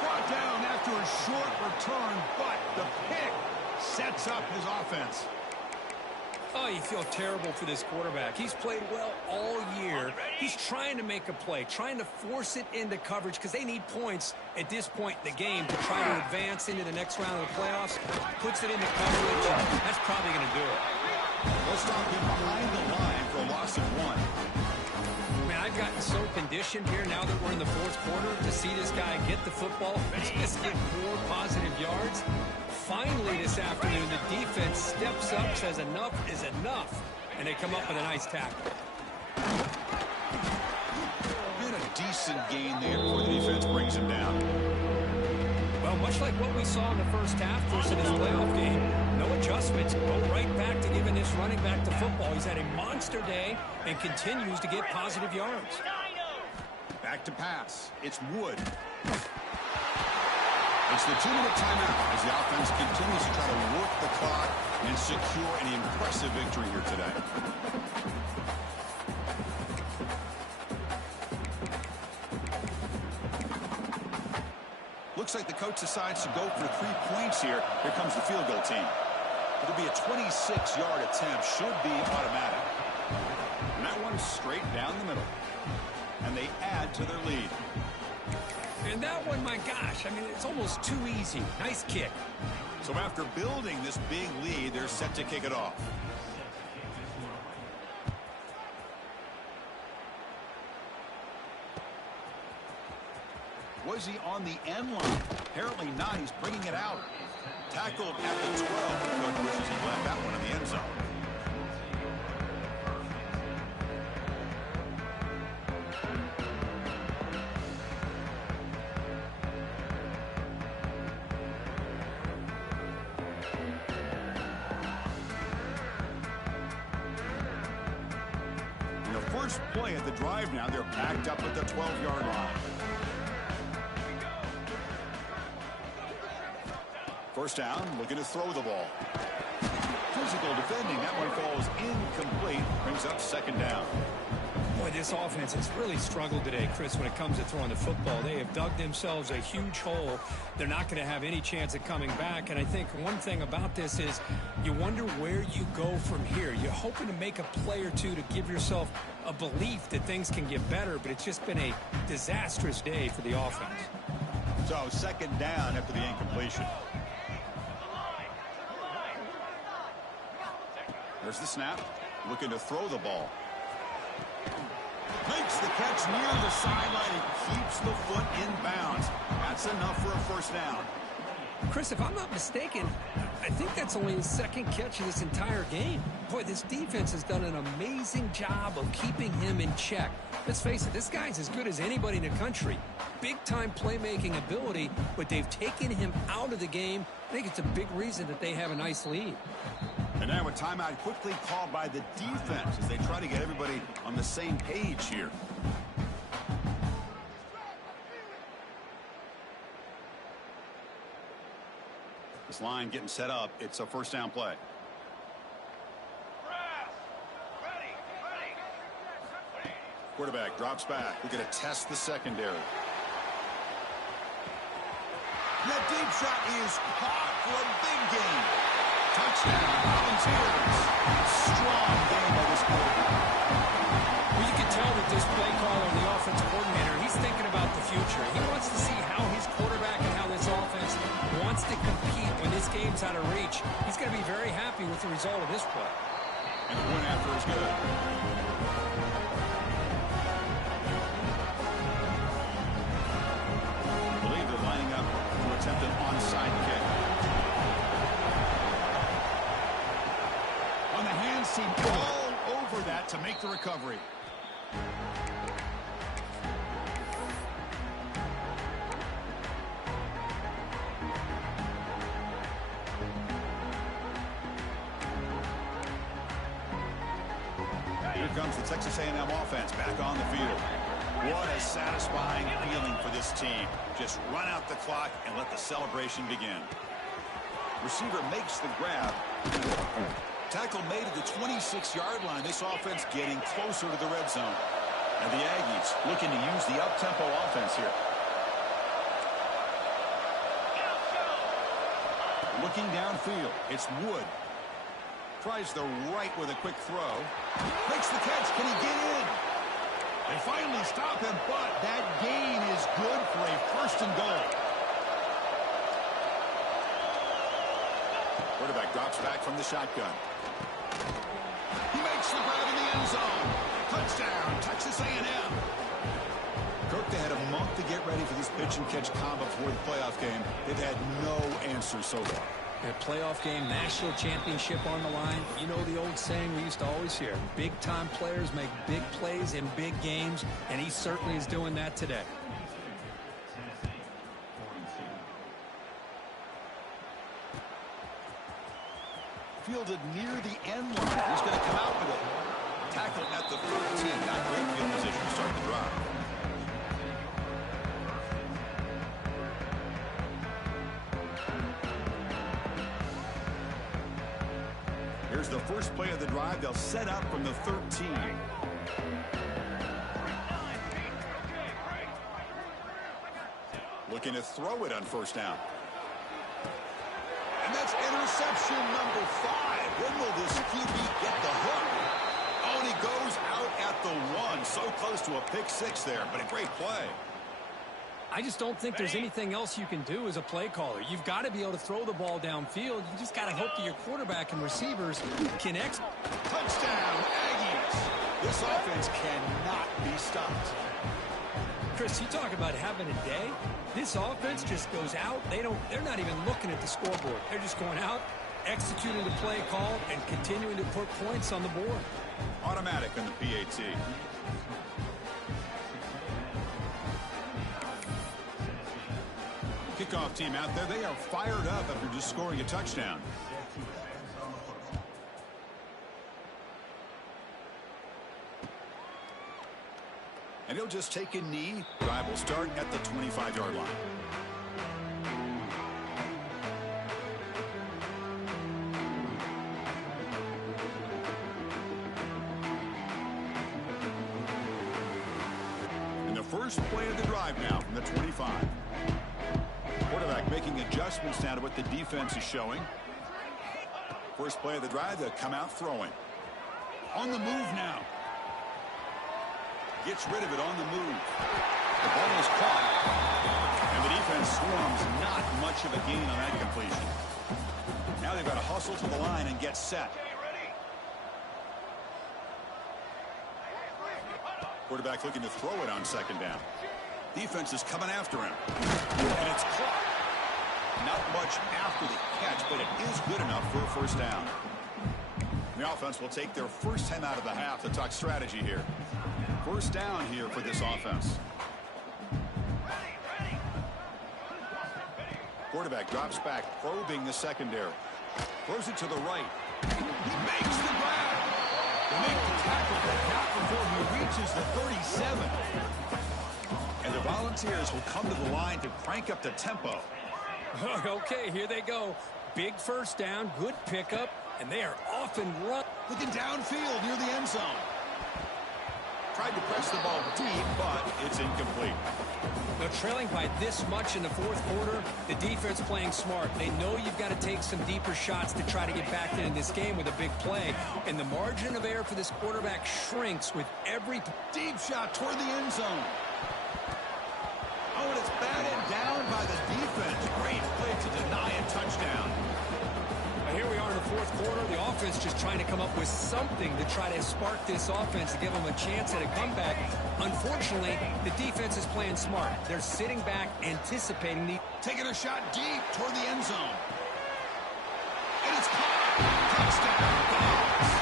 Brought down after a short return, but the pick sets up his offense. Oh, you feel terrible for this quarterback. He's played well all year. He's trying to make a play, trying to force it into coverage because they need points at this point in the game to try to advance into the next round of the playoffs. Puts it into coverage, and that's probably going to do it. They'll stop him behind the line for a loss of 1. Man, I've gotten so conditioned here now that we're in the fourth quarter to see this guy get the football, just get more positive yards. Finally this afternoon, the defense steps up, says enough is enough, and they come up with a nice tackle. And a decent gain there before the defense brings him down. Well, much like what we saw in the first half versus this playoff game, no adjustments, go right back to giving this running back the football. He's had a monster day and continues to get positive yards. Back to pass. It's Wood. It's the 2-minute timeout as the offense continues to try to work the clock and secure an impressive victory here today. Looks like the coach decides to go for 3 points here. Here comes the field goal team. It'll be a 26-yard attempt. Should be automatic. And that one's straight down the middle. And they add to their lead. And that one, my gosh, I mean, it's almost too easy. Nice kick. So after building this big lead, they're set to kick it off. Was he on the end line? Apparently not. He's bringing it out. Tackled at the 12. Coach wishes he left that one in the end zone. First play at the drive now. They're backed up at the 12-yard line. First down, looking to throw the ball. physical defending. That one falls incomplete. Brings up second down. Boy, this offense has really struggled today, Chris, when it comes to throwing the football. They have dug themselves a huge hole. They're not going to have any chance of coming back. And I think one thing about this is you wonder where you go from here. You're hoping to make a play or two to give yourself a belief that things can get better, but it's just been a disastrous day for the offense. So second down after the incompletion. There's the snap. Looking to throw the ball. Makes the catch near the sideline and keeps the foot in bounds. That's enough for a first down. Chris, if I'm not mistaken, I think that's only his second catch of this entire game. Boy, this defense has done an amazing job of keeping him in check. Let's face it, this guy's as good as anybody in the country. Big-time playmaking ability, but they've taken him out of the game. I think it's a big reason that they have a nice lead. And now a timeout quickly called by the defense as they try to get everybody on the same page here. This line getting set up. It's a first down play. Quarterback drops back. We're going to test the secondary. That deep shot is caught for a big gain. Touchdown, Volunteers. Strong game by this quarterback. Well, you can tell that this play caller, the offensive coordinator, he's thinking about the future. He wants to see how his quarterback and how this offense wants to compete when this game's out of reach. He's going to be very happy with the result of this play. And the point after is good. I believe they're lining up to attempt an onside kick. On the hands team, all over that to make the recovery. Here comes the Texas A&M offense back on the field. What a satisfying feeling for this team. Just run out the clock and let the celebration begin. Receiver makes the grab. Tackle made at the 26-yard line. This offense getting closer to the red zone. And the Aggies looking to use the up-tempo offense here. Looking downfield, it's Wood. Tries the right with a quick throw. Makes the catch. Can he get in? They finally stop him, but that gain is good for a first and goal. Quarterback drops back from the shotgun. He makes the grab in the end zone. Touchdown, Texas A&M. Kirk, they had a month to get ready for this pitch and catch combo before the playoff game. They've had no answer so far. A playoff game, national championship on the line. You know the old saying we used to always hear. Big-time players make big plays in big games, and he certainly is doing that today. Fielded near the end line. He's going to come out with it. Tackle at the 13. Not great field position to start the drive. Here's the first play of the drive. They'll set up from the 13. Looking to throw it on first down. And that's interception number 5. When will this QB get the hook? Oh, and he goes out at the 1. So close to a pick 6 there, but a great play. I just don't think there's anything else you can do as a play caller. You've got to be able to throw the ball downfield. You just got to hope that your quarterback and receivers can execute. Touchdown, Aggies. This offense cannot be stopped. Chris, you talk about having a day. This offense just goes out. They're not even looking at the scoreboard. They're just going out, executing the play call, and continuing to put points on the board. Automatic on the PAT. Kickoff team out there. They are fired up after just scoring a touchdown. And he'll just take a knee. Drive will start at the 25-yard line. First play of the drive now from the 25. Quarterback making adjustments now to what the defense is showing. First play of the drive, they'll come out throwing. On the move now. Gets rid of it on the move. The ball is caught. And the defense swarms. Not much of a gain on that completion. Now they've got to hustle to the line and get set. Quarterback looking to throw it on second down. Defense is coming after him. And it's caught. Not much after the catch, but it is good enough for a first down. The offense will take their first time out of the half to talk strategy here. First down here for this offense. Quarterback drops back, probing the secondary. Throws it to the right. He makes the grab. They make the tackle, but not before he reaches the 37. And the Volunteers will come to the line to crank up the tempo. Okay, here they go. Big first down, good pickup, and they are off and run. Looking downfield near the end zone. Tried to press the ball deep, but it's incomplete. They're trailing by this much in the fourth quarter. The defense playing smart. They know you've got to take some deeper shots to try to get back into this game with a big play. And the margin of error for this quarterback shrinks with every deep shot toward the end zone. Oh, and it's batted down by the defense. Great play to deny a touchdown. Here we are in the fourth quarter. The offense just trying to come up with something to try to spark this offense to give them a chance at a comeback. Unfortunately, the defense is playing smart. They're sitting back, anticipating the... Taking a shot deep toward the end zone. And it's caught. Touchdown. Dogs.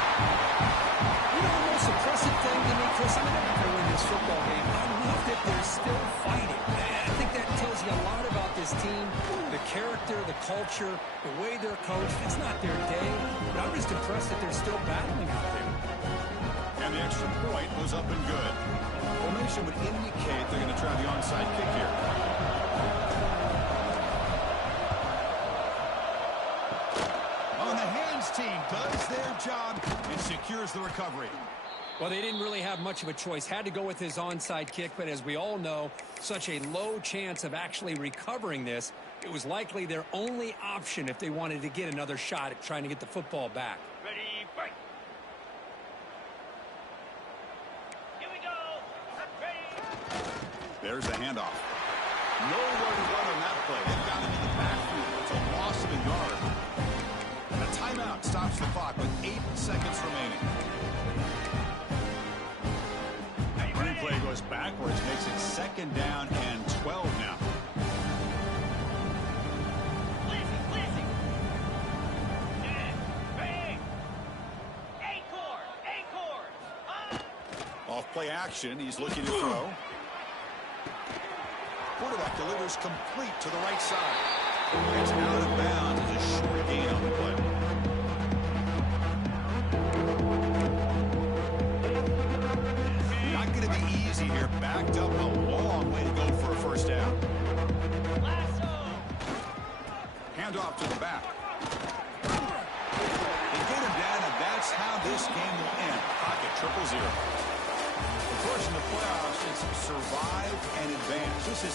You know the most impressive thing to me, Chris, I mean, I win this football game. I love that they're still fighting. I think that tells you a lot about this team, the character, the culture, the way they're coached. It's not their day, but I'm just impressed that they're still battling out there. And the extra point was up and good. Formation would indicate they're going to try the onside kick here. On the hands team does their job and secures the recovery. Well, they didn't really have much of a choice. Had to go with his onside kick, but as we all know, such a low chance of actually recovering this. It was likely their only option if they wanted to get another shot at trying to get the football back. Ready, break. Here we go. Ready. There's the handoff. Nowhere to run on that play. They've got him in the backfield. It's a loss of a yard. And a timeout stops the clock with 8 seconds remaining. Play goes backwards, makes it second down and 12 now. Listen. Ready. Acorn. Off play action, he's looking to throw. Quarterback delivers complete to the right side. It's out of bounds. It's a short gain on the play. Here, backed up a long way to go for a first down. Hand off to the back. They get him down, and that's how this game will end. Pocket 0-0. Of course, in the playoffs, it's survive and advance. This is